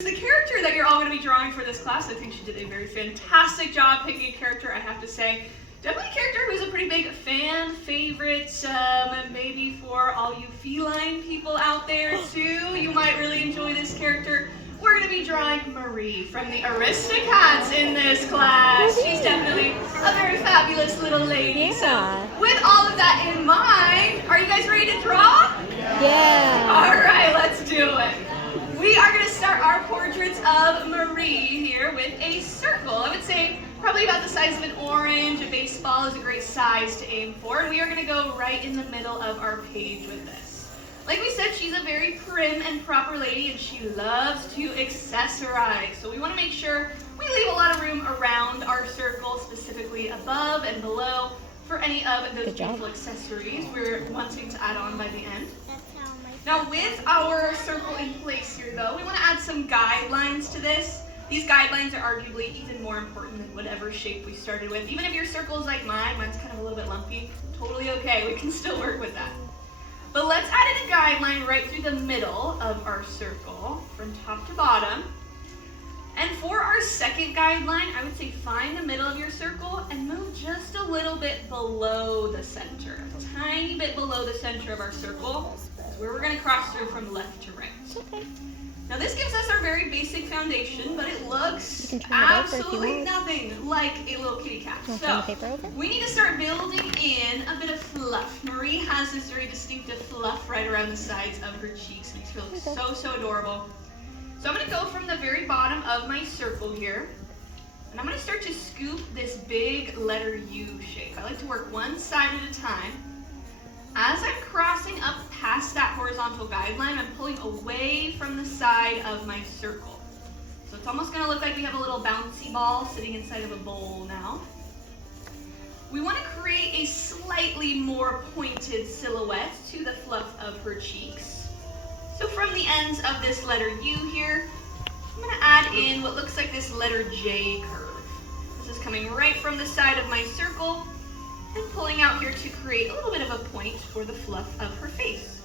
The character that you're all going to be drawing for this class, I think she did a very fantastic job picking a character, I have to say. Definitely a character who's a pretty big fan favorite, maybe for all you feline people out there too. You might really enjoy this character. We're going to be drawing Marie from the Aristocats in this class. She's definitely a very fabulous little lady. Yeah. So with all of that in mind, are you guys ready to draw? Yeah. All right, let's do it. We are going to start our portraits of Marie here with a circle. I would say probably about the size of an orange. A baseball is a great size to aim for. And we are going to go right in the middle of our page with this. Like we said, she's a very prim and proper lady, and she loves to accessorize. So we want to make sure we leave a lot of room around our circle, specifically above and below, for any of those beautiful accessories we're wanting to add on by the end. Now with our circle in place here though, we want to add some guidelines to this. These guidelines are arguably even more important than whatever shape we started with. Even if your circle is like mine's kind of a little bit lumpy, totally okay, we can still work with that. But let's add in a guideline right through the middle of our circle, from top to bottom. And for our second guideline, I would say find the middle of your circle and move just a little bit below the center. A tiny bit below the center of our circle is where we're going to cross through from left to right. Okay. Now this gives us our very basic foundation, but it looks absolutely nothing like a little kitty cat. So we need to start building in a bit of fluff. Marie has this very distinctive fluff right around the sides of her cheeks. Makes her look so adorable. So I'm going to go from the very bottom of my circle here, and I'm going to start to scoop this big letter U shape. I like to work one side at a time. As I'm crossing up past that horizontal guideline, I'm pulling away from the side of my circle. So it's almost going to look like we have a little bouncy ball sitting inside of a bowl now. We want to create a slightly more pointed silhouette to the fluff of her cheeks. So from the ends of this letter U here, I'm going to add in what looks like this letter J curve. This is coming right from the side of my circle and pulling out here to create a little bit of a point for the fluff of her face.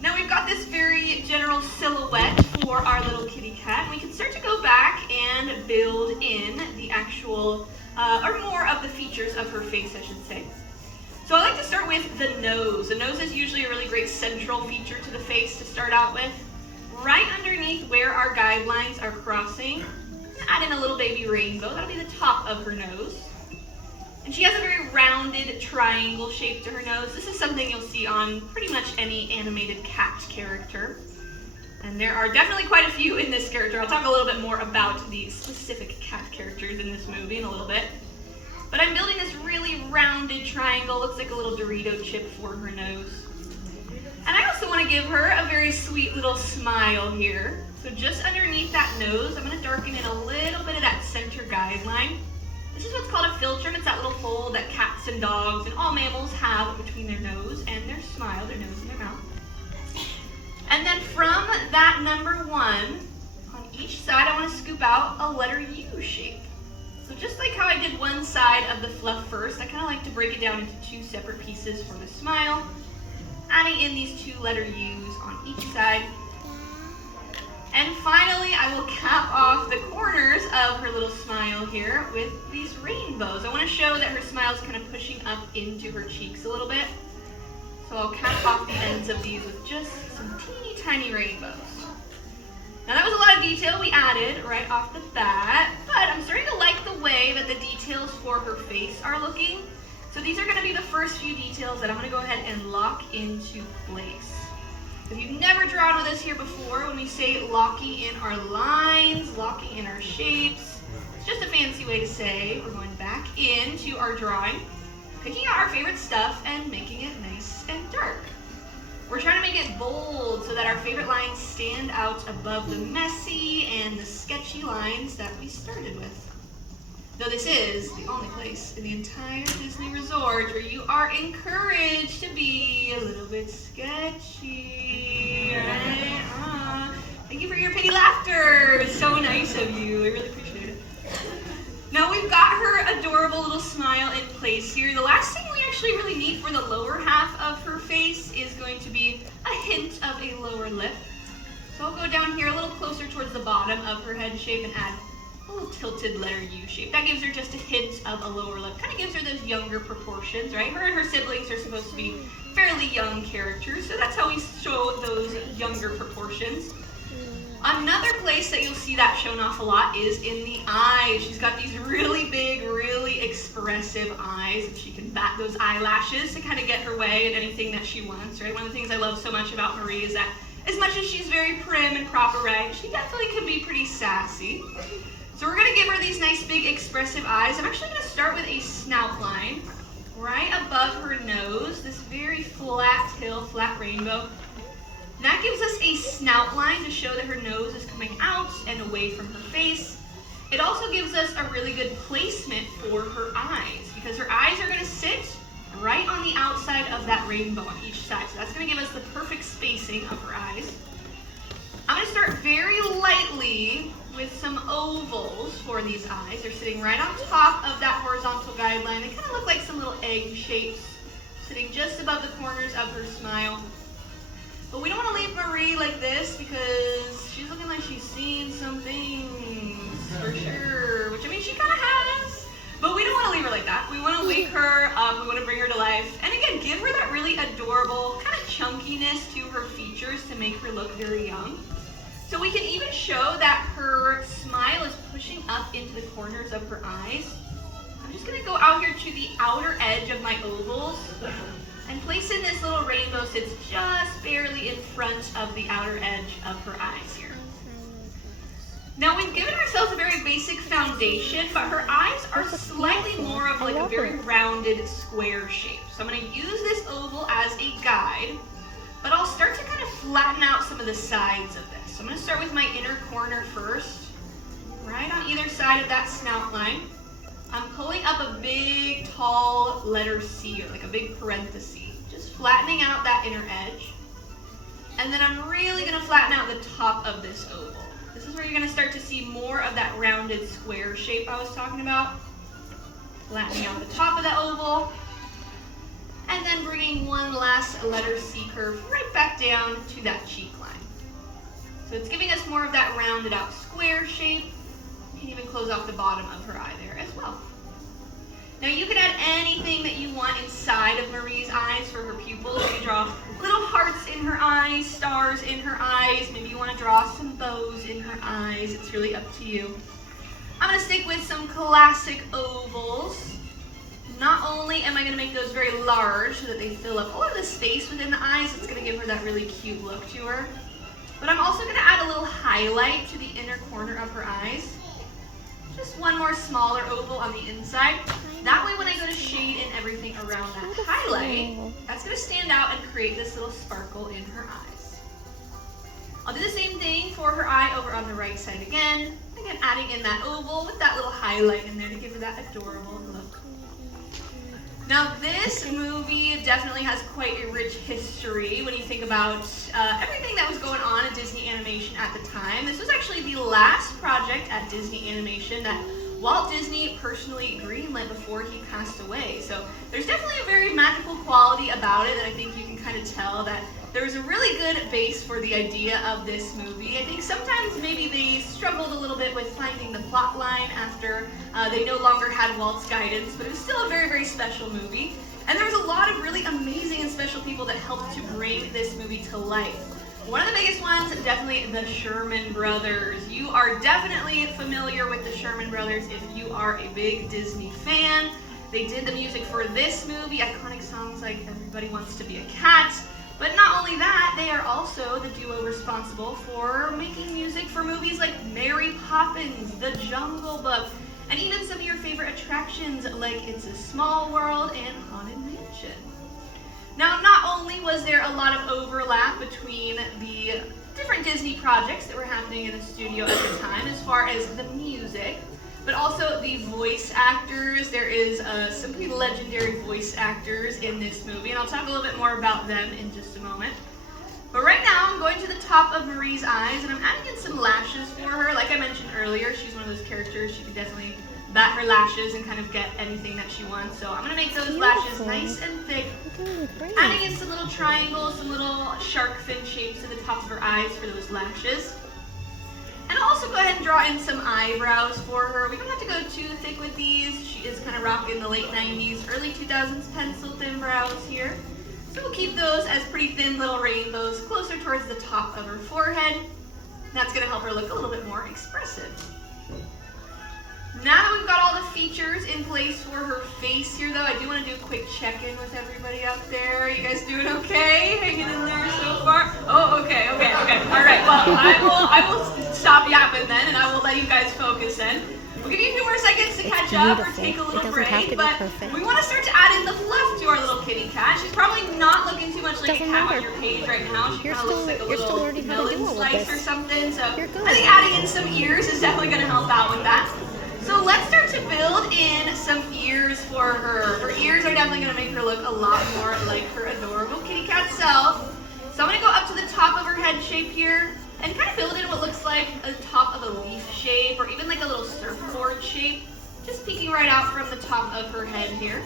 Now we've got this very general silhouette for our little kitty cat, and we can start to go back and build in the actual, or more of the features of her face, I should say. So I like to start with the nose. The nose is usually a really great central feature to the face to start out with. Right underneath where our guidelines are crossing, I'm going to add in a little baby rainbow. That'll be the top of her nose. And she has a very rounded triangle shape to her nose. This is something you'll see on pretty much any animated cat character. And there are definitely quite a few in this character. I'll talk a little bit more about the specific cat characters in this movie in a little bit. But I'm building this really rounded triangle. Looks like a little Dorito chip for her nose. And I also want to give her a very sweet little smile here. So just underneath that nose, I'm going to darken in a little bit of that center guideline. This is what's called a philtrum. It's that little hole that cats and dogs and all mammals have between their nose and their smile, their nose and their mouth. And then from that number 1, on each side, I want to scoop out a letter U shape. So just like how I did one side of the fluff first, I kind of like to break it down into 2 separate pieces for the smile, adding in these 2 letter U's on each side. And finally, I will cap off the corners of her little smile here with these rainbows. I want to show that her smile is kind of pushing up into her cheeks a little bit. So I'll cap off the ends of these with just some teeny tiny rainbows. Now that was a lot of detail we added right off the bat, but I'm starting to like the way that the details for her face are looking. So these are going to be the first few details that I'm going to go ahead and lock into place. If you've never drawn with us here before, when we say locking in our lines, locking in our shapes, it's just a fancy way to say we're going back into our drawing, picking out our favorite stuff and making it nice and dark. We're trying to make it bold so that our favorite lines stand out above the messy and the sketchy lines that we started with. Though this is the only place in the entire Disney resort where you are encouraged to be a little bit sketchy. Right? Thank you for your pity laughter. It's so nice of you. I really appreciate it. Now we've got her adorable little smile in place here. The last thing we actually really need for the lower half of her face is going to be a hint of a lower lip. So I'll go down here a little closer towards the bottom of her head shape and add a little tilted letter U shape. That gives her just a hint of a lower lip. Kind of gives her those younger proportions, right? Her and her siblings are supposed to be fairly young characters, so that's how we show those younger proportions. Another place that you'll see that shown off a lot is in the eyes. She's got these really big, really expressive eyes, and she can bat those eyelashes to kind of get her way in anything that she wants, right? One of the things I love so much about Marie is that as much as she's very prim and proper, right, she definitely can be pretty sassy. So we're going to give her these nice, big, expressive eyes. I'm actually going to start with a snout line right above her nose, this very flat hill, flat rainbow. That gives us a snout line to show that her nose is coming out and away from her face. It also gives us a really good placement for her eyes, because her eyes are going to sit right on the outside of that rainbow on each side. So that's going to give us the perfect spacing of her eyes. I'm going to start very lightly with some ovals for these eyes. They're sitting right on top of that horizontal guideline. They kind of look like some little egg shapes sitting just above the corners of her smile. But we don't want to leave Marie like this because she's looking like she's seen some things, for sure. Which, I mean, she kind of has. But we don't want to leave her like that. We want to wake her up. We want to bring her to life. And again, give her that really adorable kind of chunkiness to her features to make her look very young. So we can even show that her smile is pushing up into the corners of her eyes. I'm just going to go out here to the outer edge of my ovals and place in this little rainbow sits just barely in front of the outer edge of her eyes here. Now we've given ourselves a very basic foundation, but her eyes are slightly more of like a very rounded square shape. So I'm going to use this oval as a guide, but I'll start to kind of flatten out some of the sides of this. So I'm going to start with my inner corner first, right on either side of that snout line. I'm pulling up a big, tall letter C, or like a big parenthesis, just flattening out that inner edge. And then I'm really going to flatten out the top of this oval. This is where you're going to start to see more of that rounded square shape I was talking about. Flattening out the top of that oval. And then bringing one last letter C curve right back down to that cheek line. So it's giving us more of that rounded out square shape. You can even close off the bottom of her eye there as well. Now you can add anything that you want inside of Marie's eyes for her pupils. You can draw little hearts in her eyes, stars in her eyes. Maybe you want to draw some bows in her eyes. It's really up to you. I'm going to stick with some classic ovals. Not only am I going to make those very large so that they fill up all of the space within the eyes, it's going to give her that really cute look to her. But I'm also going to add a little highlight to the inner corner of her eyes. Just one more smaller oval on the inside. That way when I go to shade in everything around that highlight, that's going to stand out and create this little sparkle in her eyes. I'll do the same thing for her eye over on the right side again. Again, adding in that oval with that little highlight in there to give her that adorable look. Now this movie definitely has quite a rich history when you think about everything that was going on at Disney Animation at the time. This was actually the last project at Disney Animation that Walt Disney personally greenlit before he passed away. So there's definitely a very magical quality about it that I think you can kind of tell that there's a really good base for the idea of this movie. I think sometimes maybe they struggled a little bit with finding the plot line after they no longer had Walt's guidance, but it was still a very, very special movie. And there was a lot of really amazing and special people that helped to bring this movie to life. One of the biggest ones, definitely the Sherman Brothers. You are definitely familiar with the Sherman Brothers if you are a big Disney fan. They did the music for this movie, iconic songs like Everybody Wants to Be a Cat. But not only that, they are also the duo responsible for making music for movies like Mary Poppins, The Jungle Book, and even some of your favorite attractions like It's a Small World and Haunted Mansion. Now, not only was there a lot of overlap between the different Disney projects that were happening in the studio at the time as far as the music, but also the voice actors. There is some pretty legendary voice actors in this movie, and I'll talk a little bit more about them in just a moment. But right now, I'm going to the top of Marie's eyes, and I'm adding in some lashes for her. Like I mentioned earlier, she's one of those characters, she can definitely combat her lashes and kind of get anything that she wants. So I'm going to make those lashes nice and thick. Adding in some little triangles, some little shark fin shapes to the tops of her eyes for those lashes. And I'll also go ahead and draw in some eyebrows for her. We don't have to go too thick with these. She is kind of rocking the late 90s, early 2000s pencil thin brows here. So we'll keep those as pretty thin little rainbows closer towards the top of her forehead. That's going to help her look a little bit more expressive. Now that we've got all the features in place for her face here, though, I do want to do a quick check-in with everybody out there. You guys doing okay? Hanging in there so far? Oh, okay. All right, well, I will stop yapping then, and I will let you guys focus in. We'll give you a few more seconds to catch up or take a little break, but we want to start to add in the fluff to our little kitty cat. She's probably not looking too much like a cat on your page right now. She kind of looks like a little melon slice or something, so I think adding in some ears is definitely going to help out with that. So let's start to build in some ears for her. Her ears are definitely going to make her look a lot more like her adorable kitty cat self. So I'm going to go up to the top of her head shape here and kind of build in what looks like the top of a leaf shape or even like a little surfboard shape, just peeking right out from the top of her head here.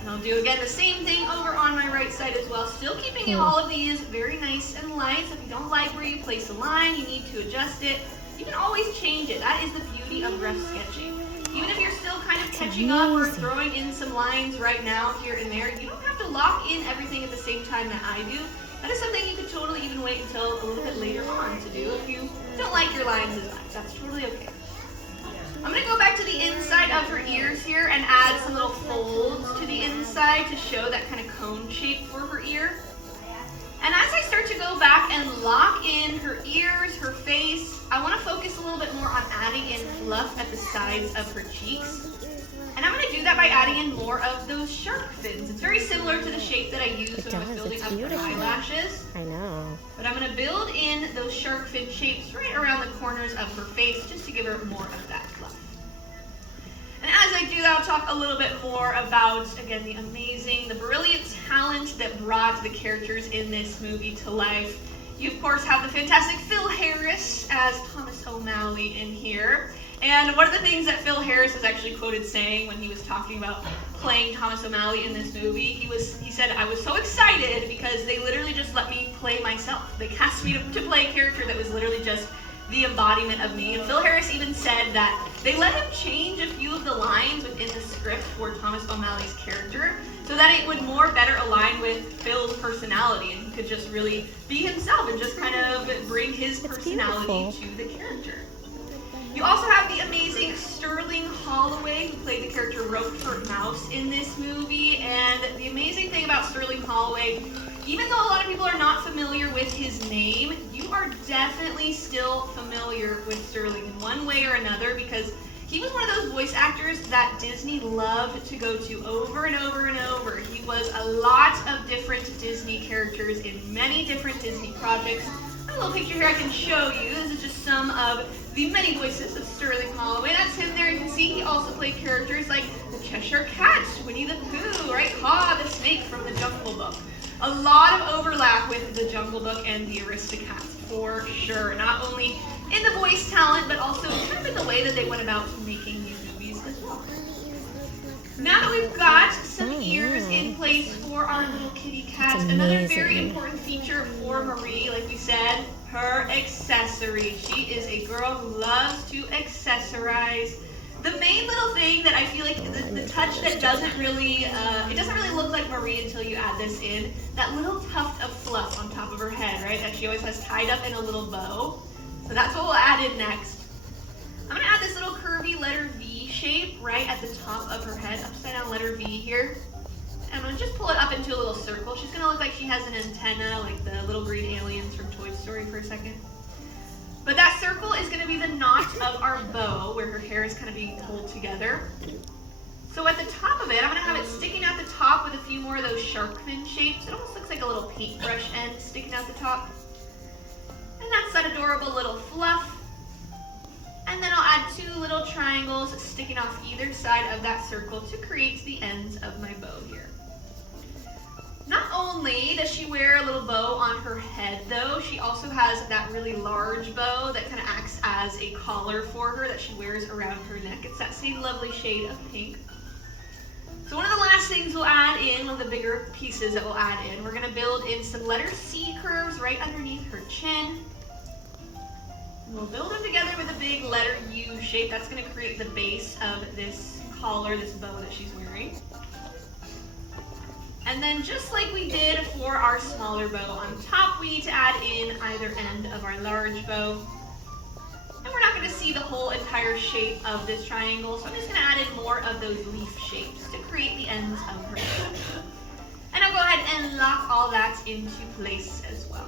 And I'll do again the same thing over on my right side as well, still keeping all of these very nice and light. So if you don't like where you place a line, you need to adjust it. You can always change it. That is the beauty of rough sketching. Even if you're still kind of catching up or throwing in some lines right now, here and there, you don't have to lock in everything at the same time that I do. That is something you could totally even wait until a little bit later on to do if you don't like your lines as much. That's totally okay. I'm going to go back to the inside of her ears here and add some little folds to the inside to show that kind of cone shape for her ear. And as I start to go back and lock in her ears, her face, I want to focus a little bit more on adding in fluff at the sides of her cheeks. And I'm going to do that by adding in more of those shark fins. It's very similar to the shape that I used when I was building up her eyelashes. I know. But I'm going to build in those shark fin shapes right around the corners of her face just to give her more of that fluff. And as I do that, I'll talk a little bit more about, again, the brilliant talent that brought the characters in this movie to life. You, of course, have the fantastic Phil Harris as Thomas O'Malley in here. And one of the things that Phil Harris was actually quoted saying when he was talking about playing Thomas O'Malley in this movie, he said, "I was so excited because they literally just let me play myself. They cast me to play a character that was literally just the embodiment of me." And Phil Harris even said that they let him change a few of the lines within the script for Thomas O'Malley's character so that it would more better align with Phil's personality and he could just really be himself and just kind of bring his personality to the character. You also have the amazing Sterling Holloway, who played the character Roquefort Mouse in this movie. And the amazing thing about Sterling Holloway, even though a lot of people are not familiar with his name, you are definitely still familiar with Sterling in one way or another because he was one of those voice actors that Disney loved to go to over and over and over. He was a lot of different Disney characters in many different Disney projects. I have a little picture here I can show you. This is just some of the many voices of Sterling Holloway. That's him there. You can see he also played characters like the Cheshire Cat, Winnie the Pooh, right? Kaa the Snake from the Jungle Book. A lot of overlap with the Jungle Book and the Aristocats for sure. Not only in the voice talent, but also kind of in the way that they went about making these movies as well. Now that we've got some ears in place for our little kitty cat, another very important feature for Marie, like we said, her accessories. She is a girl who loves to accessorize. The main little thing that I feel like the touch that doesn't really look like Marie until you add this in, that little tuft of fluff on top of her head, right, that she always has tied up in a little bow. So that's what we'll add in next. I'm going to add this little curvy letter V shape right at the top of her head, upside down letter V here. And I'm going to just pull it up into a little circle. She's going to look like she has an antenna, like the little green aliens from Toy Story for a second. But that circle is going to be the knot of our bow, where her hair is kind of being pulled together. So at the top of it, I'm going to have it sticking out the top with a few more of those shark fin shapes. It almost looks like a little paintbrush end sticking out the top. And that's that adorable little fluff. And then I'll add two little triangles sticking off either side of that circle to create the ends of my bow here. Not only does she wear a little bow on her head though, she also has that really large bow that kind of acts as has a collar for her that she wears around her neck. It's that same lovely shade of pink. So one of the last things we'll add in, one of the bigger pieces that we'll add in, we're going to build in some letter C curves right underneath her chin. And we'll build them together with a big letter U shape. That's going to create the base of this collar, this bow that she's wearing. And then just like we did for our smaller bow on top, we need to add in either end of our large bow. And we're not going to see the whole entire shape of this triangle, so I'm just going to add in more of those leaf shapes to create the ends of her bow. And I'll go ahead and lock all that into place as well.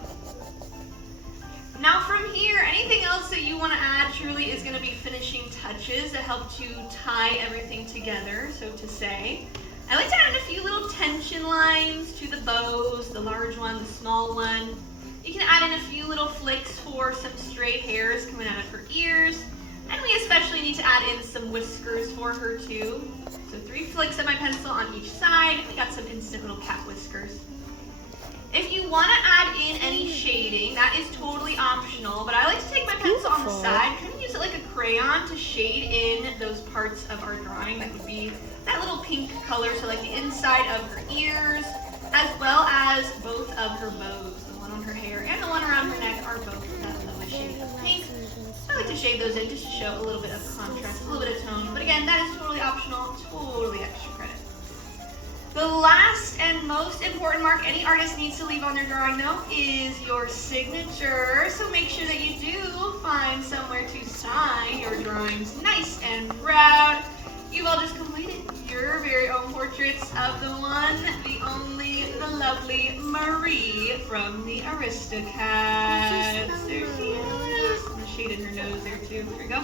Now from here, anything else that you want to add truly is going to be finishing touches that help to tie everything together, so to say. I like to add in a few little tension lines to the bows, the large one, the small one. You can add in a few little flicks for some stray hairs coming out of her ears. And we especially need to add in some whiskers for her too. So 3 flicks of my pencil on each side. We got some instant little cat whiskers. If you want to add in any shading, that is totally optional, but I like to take my pencil on the side, kind of use it like a crayon to shade in those parts of our drawing. That would be that little pink color, so like the inside of her ears, as well as both of her bows. The one on her hair and the one around her neck are both that lovely shade of pink. I like to shade those in just to show a little bit of contrast, a little bit of tone, but again, that is totally optional, totally extra credit. The last and most important mark any artist needs to leave on their drawing, though, is your signature. So make sure that you do find somewhere to sign your drawings nice and proud. You've all just completed your very own portraits of the one, the only, the lovely Marie from the Aristocats. There she is. I'm shading her nose there too. There we go.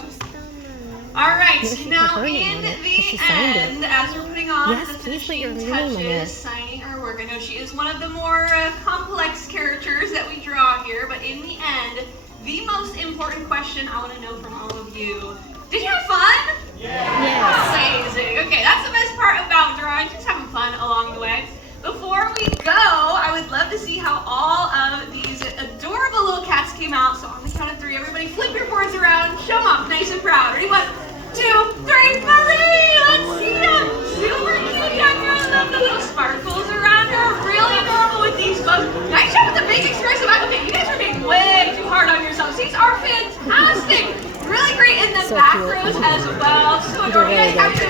Alright, now in the end, as we're putting on the finishing touches, signing our work, I know she is one of the more complex characters that we draw here, but in the end, the most important question I want to know from all of you, did you have fun? Yes. Amazing. Okay, that's the best part about drawing, just having fun along the way. Before we go, I would love to see how all of these adorable little cats came out. So on the count of 3, everybody flip your boards around, show them off nice and proud. Ready? 1, 2, 3, Marie! Let's see them! Super cute young girl. I love the little sparkles around her. Really adorable with these bows. Nice job with the big expressive eye. Okay, you guys are being way too hard on yourselves. These are fantastic. Really great in the back rows as well. So adorable. You guys actually